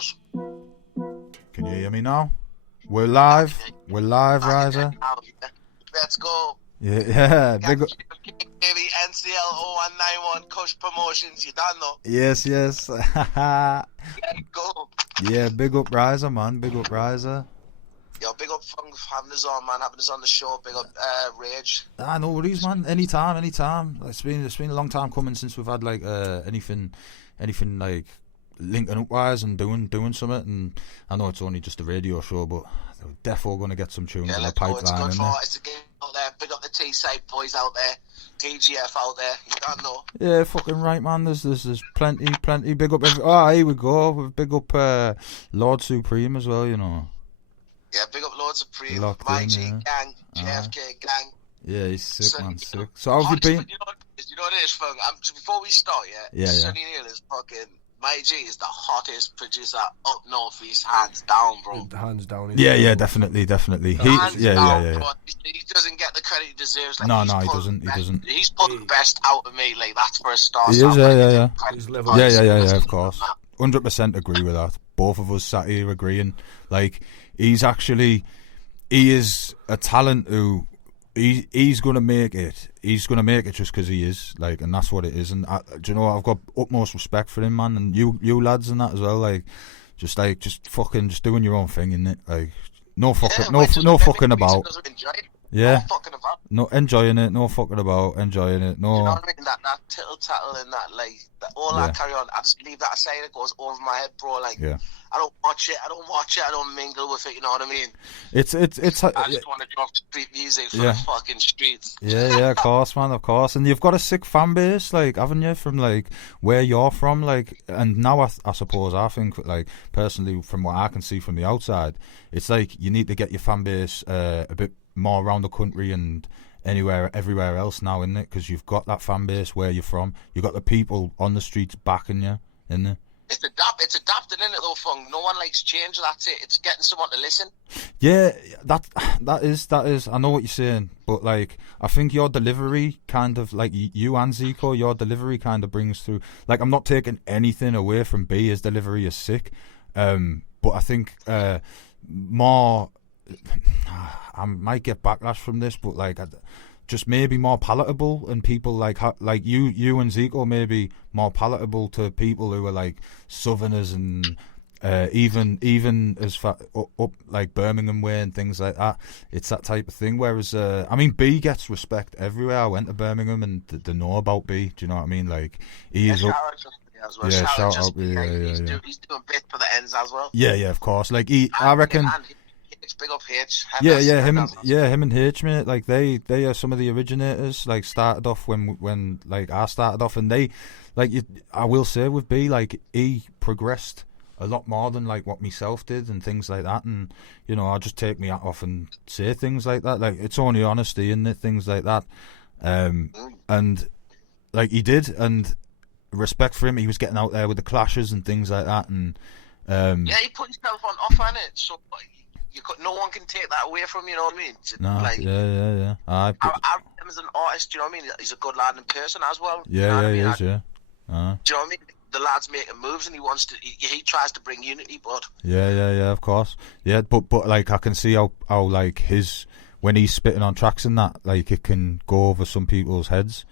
goes. Can you hear me now? We're live. We're live, Riser. Let's go. Yeah, big up. Baby, NCL 0191 Kush Promotions, you done though. Yes. Yeah, go. Yeah, big up Riser, man. Big up Riser. Yo, big up for having us on, man. Having us on the show. Big up Rage. No worries, man. Anytime. It's been a long time coming since we've had like anything like linking up wise and doing something. And I know it's only just a radio show, but we're definitely going to get some tunes in the pipeline. It's good for it's a game out there. Big up the T-side boys out there. TGF out there. You don't know. Yeah, fucking right, man. There's plenty. Big up. Here we go. Big up Lord Supreme as well. You know. Yeah, big up Lord Supreme, My G gang, JFK gang. Yeah, he's sick, man, sick. So how have you been? You know what it is, fun? Just before we start, Sonny Neal is fucking, My G is the hottest producer up northeast, hands down, bro. Hands down. Yeah, definitely. Yeah. He doesn't get the credit he deserves. Like, no, he doesn't. He's put the best out of me, like, that's for a star. He is, yeah. Yeah, of course. 100% agree with that. Both of us sat here agreeing. Like, he is a talent who he's gonna make it. He's gonna make it just because he is, like, and that's what it is. And do you know what? I've got utmost respect for him, man, and you lads and that as well. Like, just doing your own thing, innit? Like, no fucking about. Yeah, no enjoying it, no fucking about, enjoying it. No, you know what I mean? That tittle tattle and that, like, all that carry on. I just leave that aside. It goes over my head, bro. Like, I don't watch it. I don't mingle with it. You know what I mean? It's. I just want to drop street music from the fucking streets. Yeah, of course, man, of course. And you've got a sick fan base, like, haven't you? From like where you're from, like, and now I suppose I think, like, personally, from what I can see from the outside, it's like you need to get your fan base a bit more around the country and everywhere else now, isn't it? Because you've got that fan base where you're from. You've got the people on the streets backing you, isn't it? It's adapted, isn't it, though, Fung? No one likes change, that's it. It's getting someone to listen. Yeah, that is. I know what you're saying, but, like, I think your delivery kind of, like, you and Zico, your delivery kind of brings through. Like, I'm not taking anything away from B. His delivery is sick, but I think more. I might get backlash from this, but, like, just maybe more palatable, and people like you and Zico maybe more palatable to people who are like Southerners and even as far up like Birmingham way and things like that. It's that type of thing. Whereas I mean, B gets respect everywhere. I went to Birmingham and they know about B. Do you know what I mean? Like, he is up. Shout out. He's doing bit for the ends as well. Yeah, of course. Like, I reckon. It's big up H. Him and H, mate. Like, they are some of the originators. Like, started off when like I started off, and they, like, I will say with B, like, he progressed a lot more than like what myself did and things like that. And, you know, I just take me hat off and say things like that. Like, it's only honesty, isn't it? Things like that. And like, he did, and respect for him. He was getting out there with the clashes and things like that, and he put himself on offer, innit? So no one can take that away from you, know what I mean? No, like, yeah. I him as an artist, you know what I mean? He's a good lad in person as well. Yeah, he is, yeah. Do you know what I mean? The lad's making moves and he tries to bring unity, but yeah, of course. Yeah, but like, I can see how like when he's spitting on tracks and that, like, it can go over some people's heads.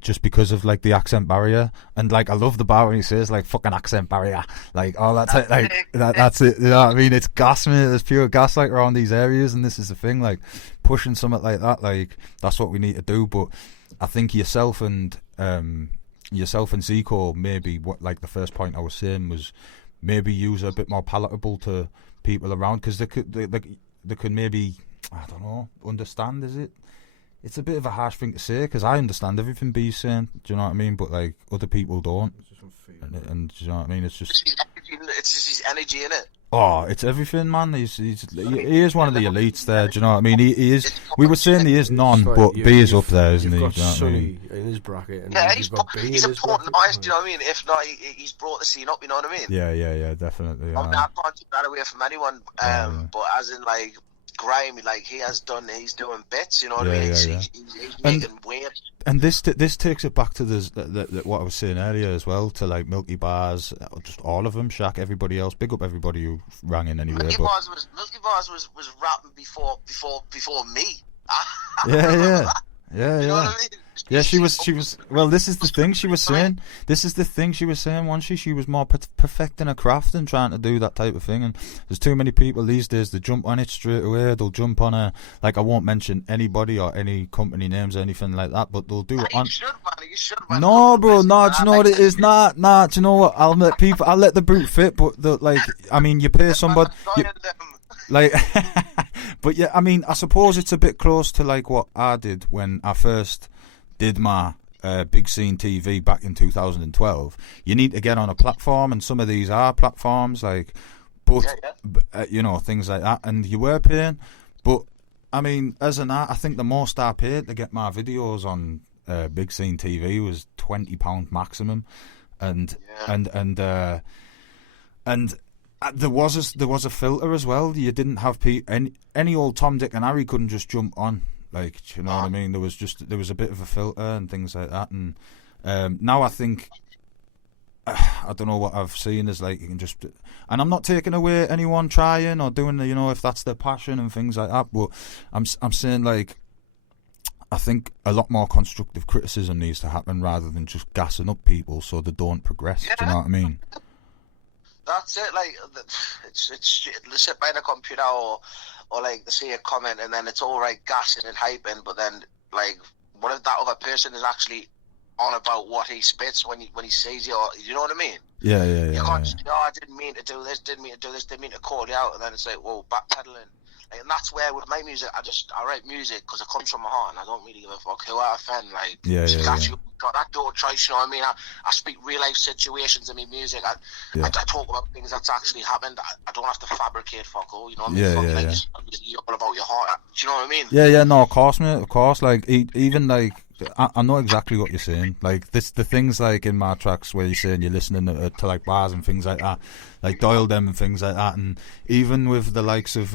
Just because of, like, the accent barrier, and, like, I love the bar when he says, like, fucking accent barrier, like, all that type, like, that's it, you know what I mean? It's gas, man. There's pure gas, like, around these areas, and this is the thing, like, pushing something like that, like, that's what we need to do. But I think yourself and Zico, maybe, what, like, the first point I was saying was maybe use a bit more palatable to people around, because they could maybe, I don't know, understand, is it? It's a bit of a harsh thing to say, because I understand everything B's saying, do you know what I mean? But, like, other people don't. And do you know what I mean? It's just his energy, innit? Oh, it's everything, man. He is one of the elites there, do you know what I mean? He is. We were saying he is none, but B is up there, isn't he? You've got Sonny in his bracket, and he's got B in his bracket. He's important artist, do you know what I mean? If not, he's brought the scene up, you know what I mean? Yeah, definitely. I can't take that away from anyone, but as in, like, grimy. Like he's doing bits. You know what I mean? He's making waves. And this takes it back to what I was saying earlier as well, to like Milky Bars, just all of them, Shaq, everybody else. Big up everybody who rang in anyway. Milky Bars was rapping before me. Yeah. You know what I mean? Yeah, she was. Well, this is the thing she was saying. Wasn't she? She was more perfecting her craft and trying to do that type of thing. And there's too many people these days. They jump on it straight away. They'll jump on a, like, I won't mention anybody or any company names or anything like that, but they'll do it on. You should, man. No, bro, no. Do you know what it is? Nah. Do you know what? I'll let the brute fit, but I mean, you pay somebody. Like, but yeah, I mean, I suppose it's a bit close to like what I did when I first did my Big Scene TV back in 2012. You need to get on a platform, and some of these are platforms, like, but you know, things like that, and you were paying. But I mean, as an art, I think the most I paid to get my videos on Big Scene TV was £20 maximum, and there was a filter as well. You didn't have any old Tom, Dick, and Harry couldn't just jump on. Like, do you know what I mean? There was a bit of a filter and things like that. And now I think, I don't know what I've seen is like you can just, and I'm not taking away anyone trying or doing, you know, if that's their passion and things like that. But I'm saying, like, I think a lot more constructive criticism needs to happen rather than just gassing up people so they don't progress. Do you know what I mean? That's it. Like, it's sit by the computer or like they see a comment and then it's all right gassing and hyping, but then like what if that other person is actually on about what he spits when he sees you, or, you know what I mean? Yeah. You can't just, I didn't mean to do this, didn't mean to call you out, and then it's like, whoa, backpedaling. Like, and that's where with my music, I write music because it comes from my heart, and I don't really give a fuck who I offend. Like, got that door choice, you know what I mean? I speak real life situations in my music. I talk about things that's actually happened. I don't have to fabricate fuck all, you know what I mean? You're all about your heart. Do you know what I mean? Yeah, no, of course, mate, of course. Like, even like, I know exactly what you're saying. Like, the things like in my tracks where you're saying you're listening to like bars and things like that, like Dial Them and things like that, and even with the likes of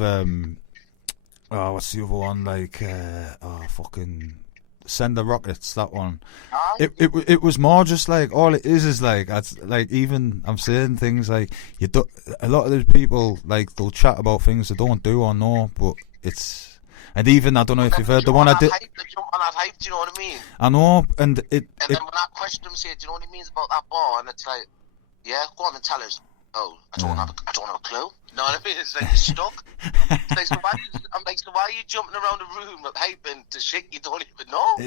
what's the other one, like fucking Send the Rockets, that one. It was more just like, all it is like, even I'm saying things like, a lot of those people, like, they'll chat about things they don't do or know, but it's. And even, I don't know if you've heard the one I did. Jump on that hype, do you know what I mean? I know, and then when I question them, say, do you know what it means about that bar? And it's like, yeah, go on and tell us. Oh, I don't have a clue. You know what I mean? It's like, you're stuck. It's like, so why are you jumping around the room hyping to shit you don't even know?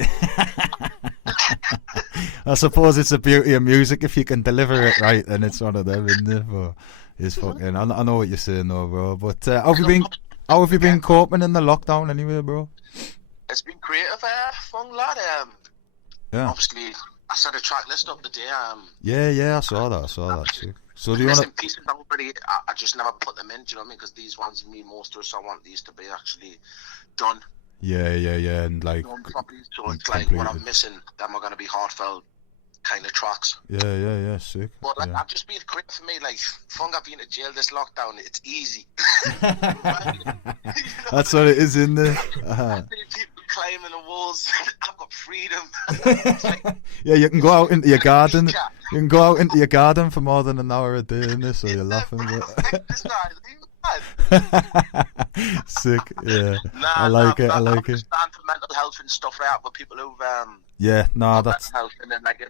I suppose it's the beauty of music. If you can deliver it right, then it's one of them, isn't it? But it's fucking. I know what you're saying, though, bro. But how have you been coping in the lockdown anyway, bro? It's been creative, fun, lad. Obviously, I set a track list up today. Yeah, I saw that too. So do you want to? Pieces already, I just never put them in. Do you know what I mean? Because these ones mean most to us. I want these to be actually done. Yeah, and like. Done properly, so it's like what I'm missing. Them are going to be heartfelt kind of tracks. Yeah, sick. But like, I've just been great for me. Like, fun, I've been to jail this lockdown. It's easy. That's what it is, isn't it? People climbing the walls. I've got freedom. Like, yeah, you can go out into your garden. You can go out into your garden for more than an hour a day, innit? So you're laughing. Sick, yeah. I like it. I understand for mental health and stuff like that, but people who've that's mental health and then like they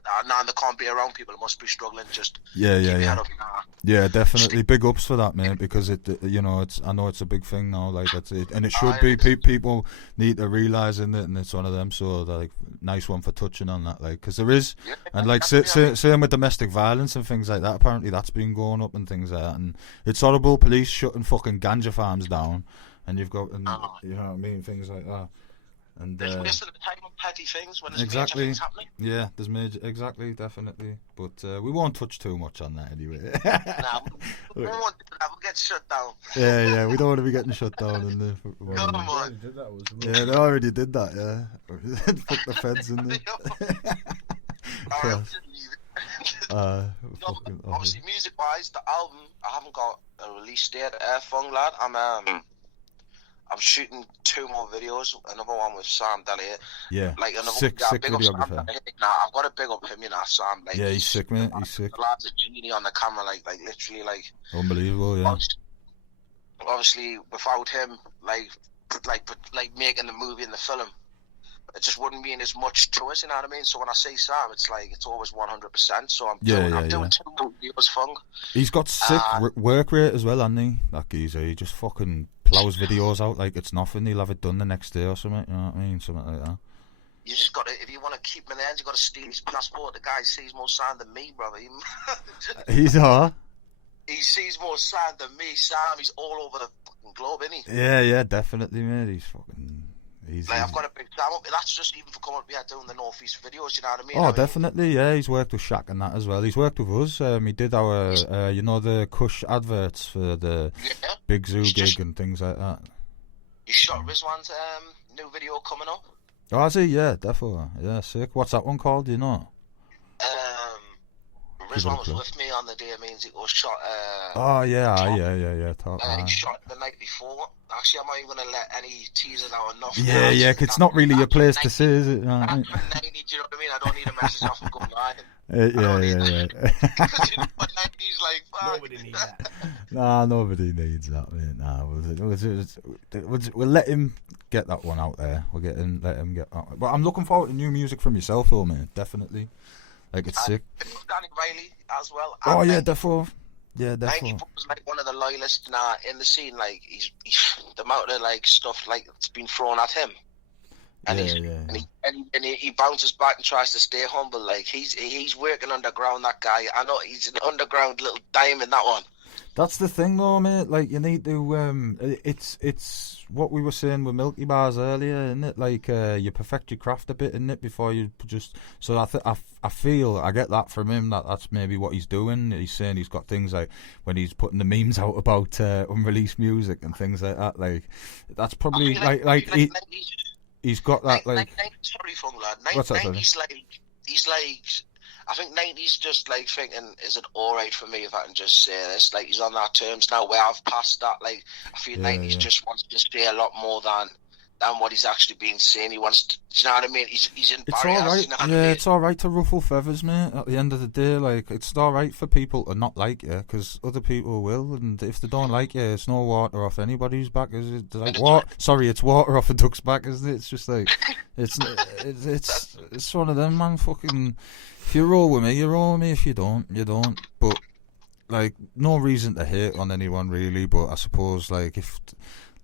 can't be around people, must be struggling. Just yeah, definitely. Big ups for that, man, because it, you know, it's, I know it's a big thing now, like that's it, and it should be. People need to realise it, and it's one of them. So like, nice one for touching on that, like, because there is, and like same with domestic violence and things like that. Apparently that's been going up and things like that, and it's horrible. Police shutting fucking ganja farms down, and you've got, and you know what I mean, things like that. And there's wasting the time on petty things when there's exactly major things happening. Yeah, there's major, exactly, definitely. But we won't touch too much on that anyway. We don't want to do that. We'll get shut down. Yeah, we don't want to be getting shut down. Come on. Yeah, they already did that. Yeah, fuck the feds in there. Obviously, music-wise, the album, I haven't got a release date. Fung lad, I'm shooting 2 more videos. Another one with Sam Dellier. Yeah, like another sick videographer. I've got to big up him, Sam. Like, yeah, he's sick, mate. He's sick. The lad's a genie on the camera, like literally, like unbelievable. Yeah. Obviously, without him, like making the movie and the film, it just wouldn't mean as much to us, you know what I mean? So when I see Sam, it's like it's always 100%. So I'm doing 2 videos, Fung. He's got sick work rate as well, hasn't he? That geezer, he just fucking plows videos out like it's nothing. He'll have it done the next day or something. You know what I mean? Something like that. You just got to, if you want to keep him in the end, you got to steal his passport. The guy sees more sand than me, brother. He's He sees more sand than me, Sam. He's all over the fucking globe, isn't he? Yeah, definitely, mate. He's fucking. I've got a big Sam up. That's just even for coming up here doing the Northeast videos, you know what I mean? Oh, definitely, yeah. He's worked with Shaq and that as well. He's worked with us. He did our, the Kush adverts for the Big Zoo gig and things like that. You shot Rizwan's new video coming up? Oh, has he? Yeah, definitely. Yeah, sick. What's that one called? Do you know? Rizwan was with me on the day. It means it was shot. He shot the night before. Actually, I'm not even gonna let any teasers out enough. Yeah, cause it's not really your place to say, is it? Do you know what I mean? I don't need a message off and go live. Yeah. Because you know what 90s like. Fuck. Nobody needs that. Nah, nobody needs that, mate. Nah, we'll let him get that one out there. Let him get that one. But I'm looking forward to new music from yourself, though, mate. Definitely. Like, it's sick. Danny Riley as well. Oh, yeah, definitely. Yeah, definitely. 90 was like one of the loyalists in the scene. Like, he's the amount of like stuff like that's been thrown at him. And he bounces back and tries to stay humble. Like he's working underground. That guy, I know he's an underground little diamond. That one. That's the thing, though, mate. Like you need to. It's what we were saying with Milky Bars earlier, isn't it? Like you perfect your craft a bit, isn't it, before you just. So I feel I get that from him. That's maybe what he's doing. He's saying he's got things like when he's putting the memes out about unreleased music and things like that. Like that's probably he's got that like. Sorry, Fung lad. What's that? 90s he's like. I think 90's just like thinking, is it alright for me if I can just say this? Like he's on that terms now where I've passed that. Like I feel 90's just wants to say a lot more than what he's actually been saying. He wants to, do you know what I mean? He's in barriers. It's alright. You know what I mean? It's alright to ruffle feathers, mate. At the end of the day, like it's alright for people to not like you because other people will, and if they don't like you, it's no water off anybody's back, is it? It's like what? Sorry, it's water off a duck's back, isn't it? It's just like it's one of them, man. Fucking. If you roll with me, you roll with me. If you don't, you don't. But like, no reason to hate on anyone really. But I suppose like if.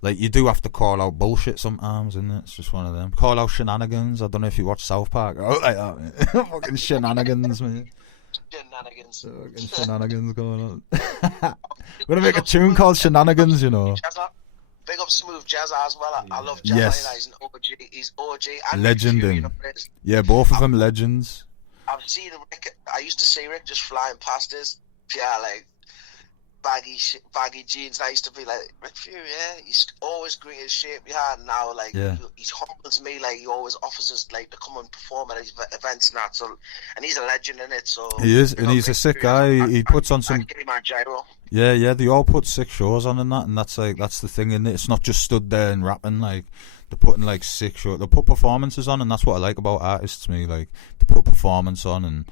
Like, you do have to call out bullshit sometimes, isn't it? It's just one of them. Call out shenanigans. I don't know if you watch South Park. Oh, like that, man. Fucking shenanigans, man. Fucking shenanigans going on. We're going to make a tune called Shenanigans, you know. Big up Smooth Jazz as well. I love Jazz. Yes. He's an OG. He's OG. And Legend. Yeah, both of them legends. I've seen Rick. I used to see Rick just flying past us. Yeah, like... baggy jeans. I used to be like, Rick Fury, yeah. He's always great as shape behind. Now, like, he humbles me. Like, he always offers us like to come and perform at his events and that. So, and he's a legend in it. So he is, and he's a sick guy. He puts on some. Yeah. They all put sick shows on and that, and that's the thing, isn't it? It's not just stood there and rapping. Like, they're putting like sick shows. They put performances on, and that's what I like about artists. Me, like, they put performance on and.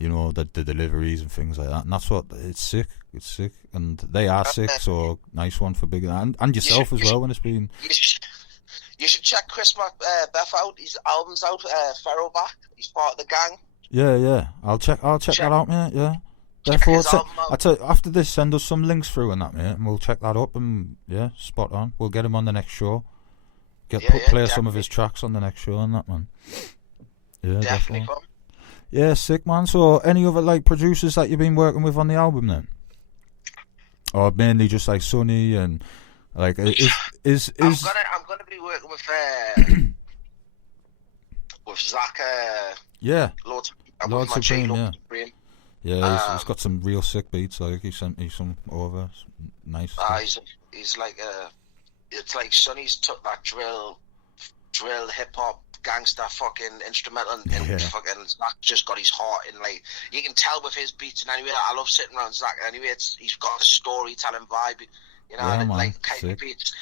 You know, the deliveries and things like that. And that's what, it's sick. It's sick. And they are sick, so nice one for Big. And yourself as well when it's been... You should check Chris Beff out. His album's out, Ferroback. He's part of the gang. Yeah. I'll check that out, mate, yeah. Therefore, I tell you, after this, send us some links through and that, mate, and we'll check that up and, yeah, spot on. We'll get him on the next show. Play some of his tracks on the next show and that, man. Yeah, definitely. Yeah, sick, man. So, any other like producers that you've been working with on the album then, or mainly just like Sonny and like is? I'm gonna be working with Zach. Yeah, Lord Supreme. Supreme. Yeah, he's got some real sick beats. Like he sent me some over. Nice. He's like it's like Sonny's took that drill hip hop. Gangster fucking instrumental and fucking Zach just got his heart in. Like you can tell with his beats, and anyway I love sitting around Zach. Anyway, he's got a storytelling vibe, you know, and like kind of beats.